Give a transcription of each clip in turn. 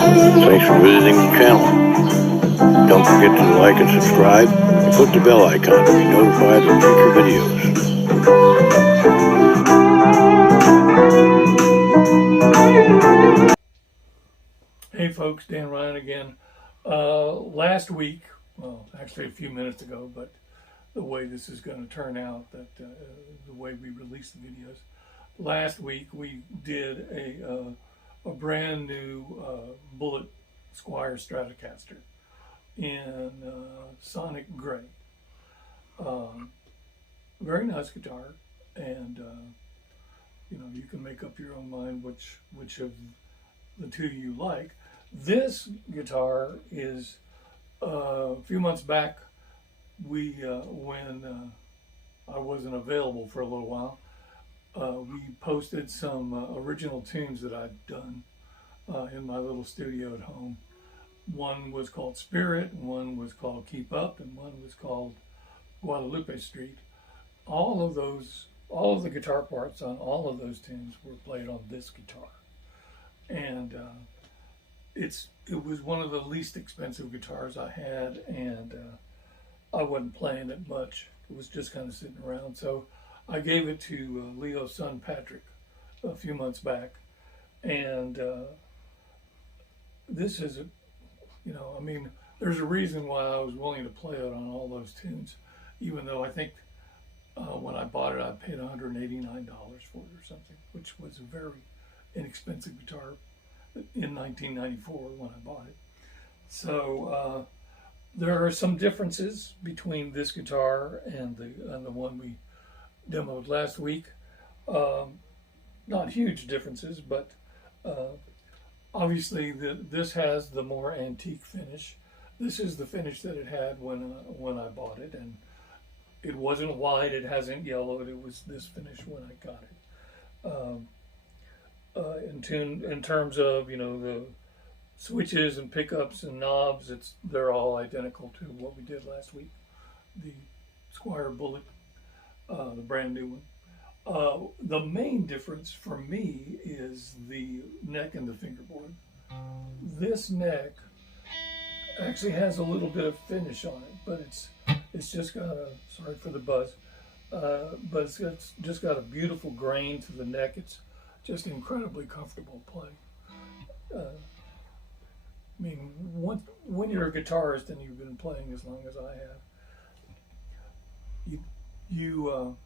Thanks for visiting the channel. Don't forget to like and subscribe and click the bell icon to be notified of future videos. Hey folks, Dan Ryan again. Last week, well, actually a few minutes ago, but the way this is going to turn out, that the way we release the videos. Last week we did a brand new Bullet Squier Stratocaster in Sonic Gray. Very nice guitar, and you can make up your own mind which of the two you like. This guitar is a few months back. When I wasn't available for a little while, we posted some original tunes that I'd done in my little studio at home. One was called Spirit, one was called Keep Up, and one was called Guadalupe Street. All of the guitar parts on all of those tunes were played on this guitar. And it was one of the least expensive guitars I had, and I wasn't playing it much. It was just kind of sitting around. So I gave it to Leo's son Patrick a few months back, and this is there's a reason why I was willing to play it on all those tunes, even though I think when I bought it I paid $189 for it or something, which was a very inexpensive guitar in 1994 when I bought it. So there are some differences between this guitar and the one we demoed last week. Not huge differences, but obviously this has the more antique finish. This is the finish that it had when I bought it, and it wasn't white, it hasn't yellowed, it was this finish when I got it. In terms of the switches and pickups and knobs, they're all identical to what we did last week. The Squier Bullet, the brand new one. The main difference for me is the neck and the fingerboard. This neck actually has a little bit of finish on it, but it's just got sorry for the buzz, but it's just got a beautiful grain to the neck. It's just incredibly comfortable playing. When you're a guitarist and you've been playing as long as I have, you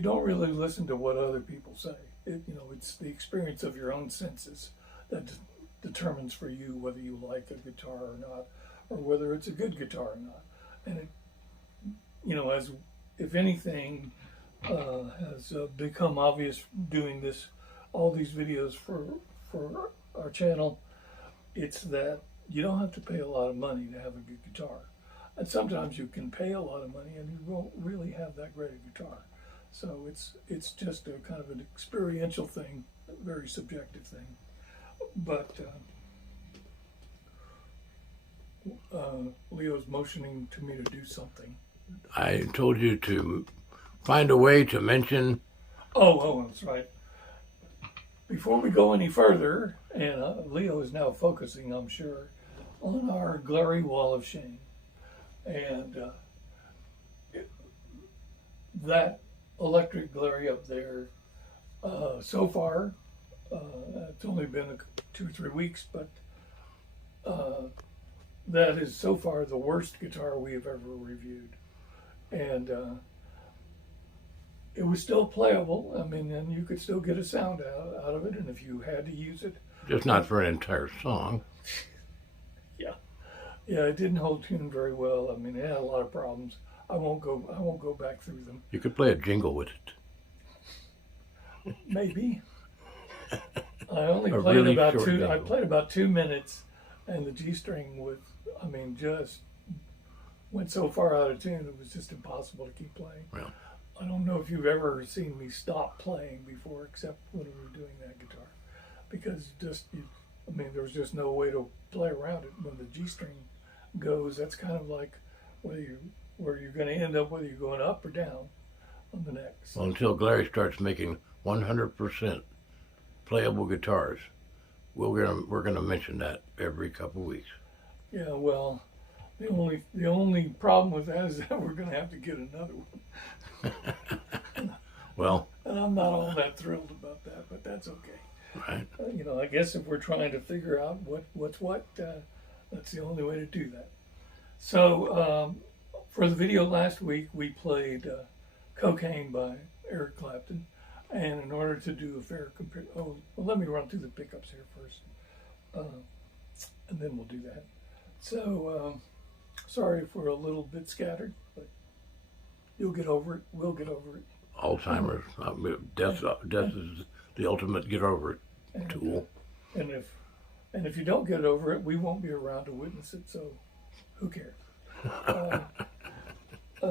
don't really listen to what other people say. It's the experience of your own senses that determines for you whether you like a guitar or not, or whether it's a good guitar or not. And as if anything has become obvious doing all these videos for our channel, it's that you don't have to pay a lot of money to have a good guitar. And sometimes you can pay a lot of money and you won't really have that great a guitar. So it's just a kind of an experiential thing, a very subjective thing. But Leo's motioning to me to do something. I told you to find a way to mention... Oh, that's right. Before we go any further, and Leo is now focusing, I'm sure, on our glary wall of shame. And that electric glary up there, so far, it's only been 2 or 3 weeks, but that is so far the worst guitar we have ever reviewed. And it was still playable. And you could still get a sound out of it, and if you had to use it. Just not for an entire song. Yeah, it didn't hold tune very well. It had a lot of problems. I won't go back through them. You could play a jingle with it. Maybe. I only played about 2 minutes, and the G string just went so far out of tune it was just impossible to keep playing. Well, I don't know if you've ever seen me stop playing before, except when we were doing that guitar, because there was just no way to play around it. When the G string goes, that's kind of like where you're going to end up, whether you're going up or down on the neck. So, until Glary starts making 100% playable guitars, we're gonna mention that every couple weeks. Yeah, well, the only problem with that is that we're going to have to get another one. Well, And I'm not all that thrilled about that, but that's okay. right. I guess if we're trying to figure out what's what, that's the only way to do that. So for the video last week, we played "Cocaine" by Eric Clapton, and in order to do a fair comparison, let me run through the pickups here first, and then we'll do that. So sorry if we're a little bit scattered, but you'll get over it. We'll get over it. Alzheimer's, death is the ultimate get over it tool. And if you don't get over it, we won't be around to witness it. So who cares?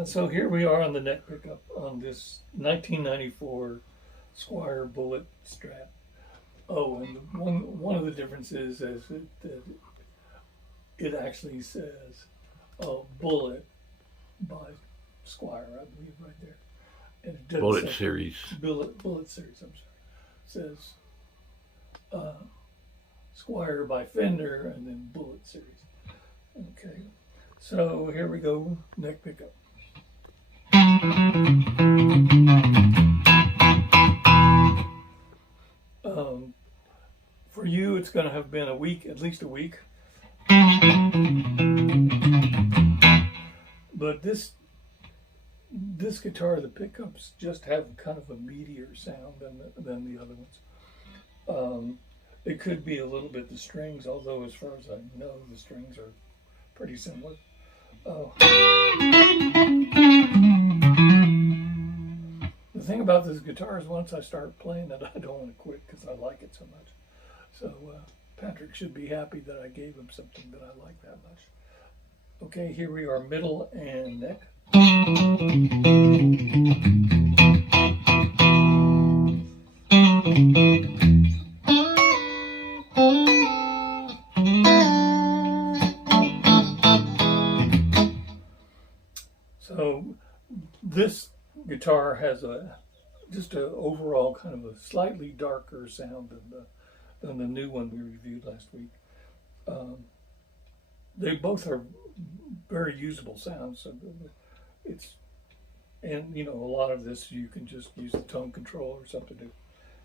So here we are on the neck pickup on this 1994 Squier Bullet Strat. Oh, and one of the differences is it actually says Bullet by Squier, I believe, right there. And it doesn't Bullet say series. Bullet series, I'm sorry. It says Squier by Fender and then Bullet series. Okay, so here we go, neck pickup. For you, it's going to have been a week, at least a week. But this guitar, the pickups just have kind of a meatier sound than the other ones. It could be a little bit the strings, although as far as I know, the strings are pretty similar. The thing about this guitar is once I start playing it, I don't want to quit because I like it so much. So Patrick should be happy that I gave him something that I like that much. Okay, here we are, middle and neck. So this guitar has just an overall kind of a slightly darker sound than the new one we reviewed last week. They both are very usable sounds. So and a lot of this you can just use the tone control or something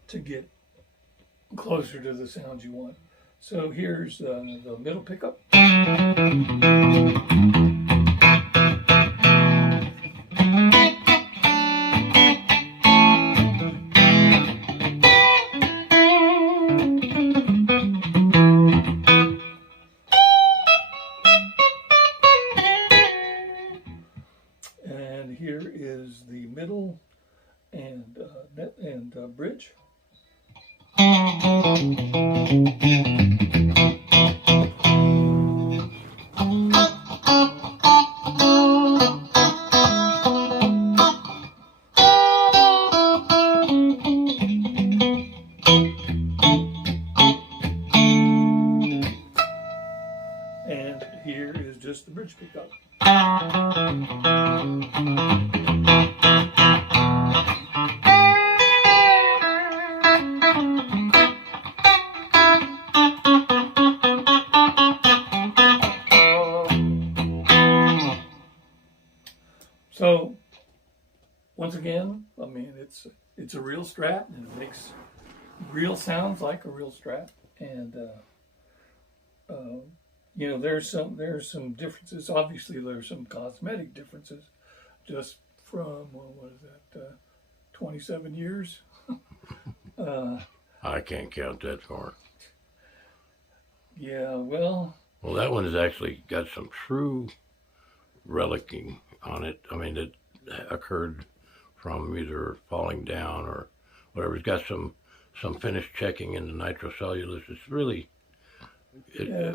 to get closer to the sounds you want. So here's the middle pickup. And here is the middle and bridge. And here is just the bridge pickup. So once again, I mean, it's a real Strat, and it makes real sounds like a real Strat. And there's some differences. Obviously, there's some cosmetic differences, just from 27 years. I can't count that far. Yeah, well, that one has actually got some true relicking on it. I mean, it occurred from either falling down or whatever. It's got some finish checking in the nitrocellulose. It's really,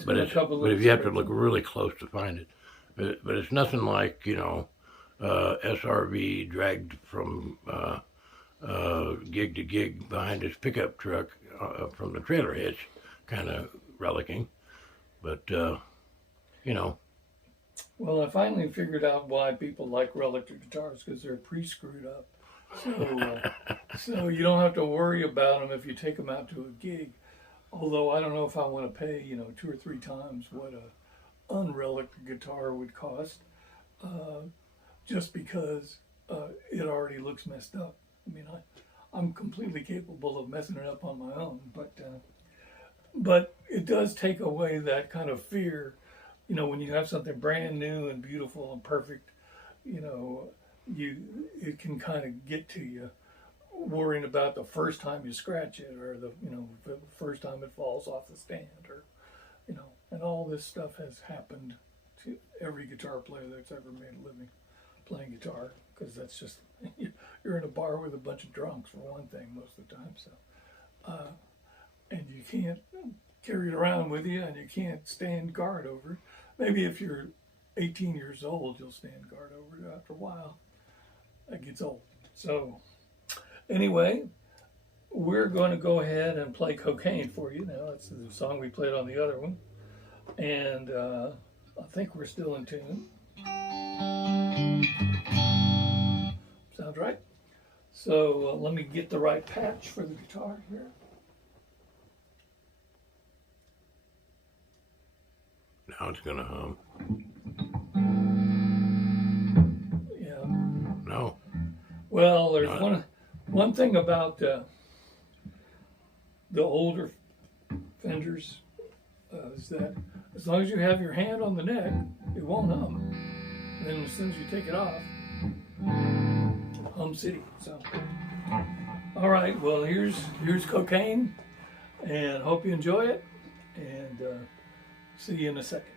but if you have to look really close to find it, but it's nothing like SRV dragged from gig to gig behind his pickup truck from the trailer hitch, kind of relicking, but Well, I finally figured out why people like relic guitars, because they're pre-screwed up. So you don't have to worry about them if you take them out to a gig. Although I don't know if I want to pay, 2 or 3 times what a unrelic guitar would cost, just because it already looks messed up. I mean, I'm completely capable of messing it up on my own, but it does take away that kind of fear. When you have something brand new and beautiful and perfect, it can kind of get to you, worrying about the first time you scratch it, or the first time it falls off the stand, or and all this stuff has happened to every guitar player that's ever made a living playing guitar, because that's just you're in a bar with a bunch of drunks for one thing most of the time, so and you can't carry it around with you, and you can't stand guard over it. Maybe if you're 18 years old, you'll stand guard over it. After a while, that gets old. So anyway, we're going to go ahead and play Cocaine for you now. That's the song we played on the other one. And I think we're still in tune. Sounds right. So let me get the right patch for the guitar here. Now it's going to hum. Yeah. No. Well, there's one thing about the older Fenders is that as long as you have your hand on the neck, it won't hum. And then as soon as you take it off, hum city. So, all right. Well, here's Cocaine, and hope you enjoy it. And see you in a second.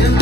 In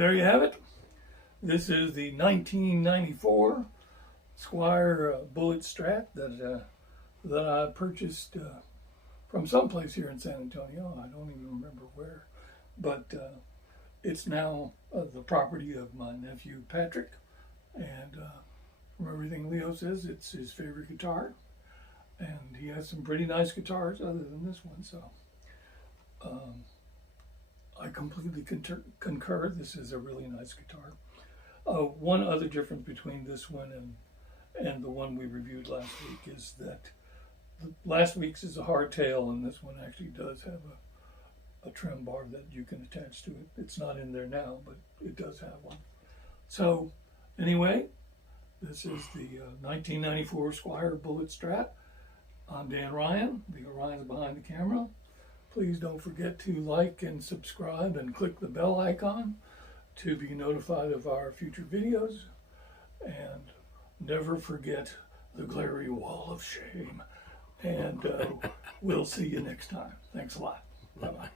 there you have it. This is the 1994 Squier bullet Strat that I purchased from someplace here in San Antonio. I don't even remember where, but it's now the property of my nephew Patrick, and from everything Leo says, it's his favorite guitar, and he has some pretty nice guitars other than this one. So I completely concur. This is a really nice guitar. One other difference between this one and the one we reviewed last week is that last week's is a hardtail, and this one actually does have a trim bar that you can attach to it. It's not in there now, but it does have one. So anyway, this is the 1994 Squier Bullet Strat. I'm Dan Ryan. Leo Ryan's behind the camera. Please don't forget to like and subscribe and click the bell icon to be notified of our future videos. And never forget the glary wall of shame. And we'll see you next time. Thanks a lot. Bye-bye.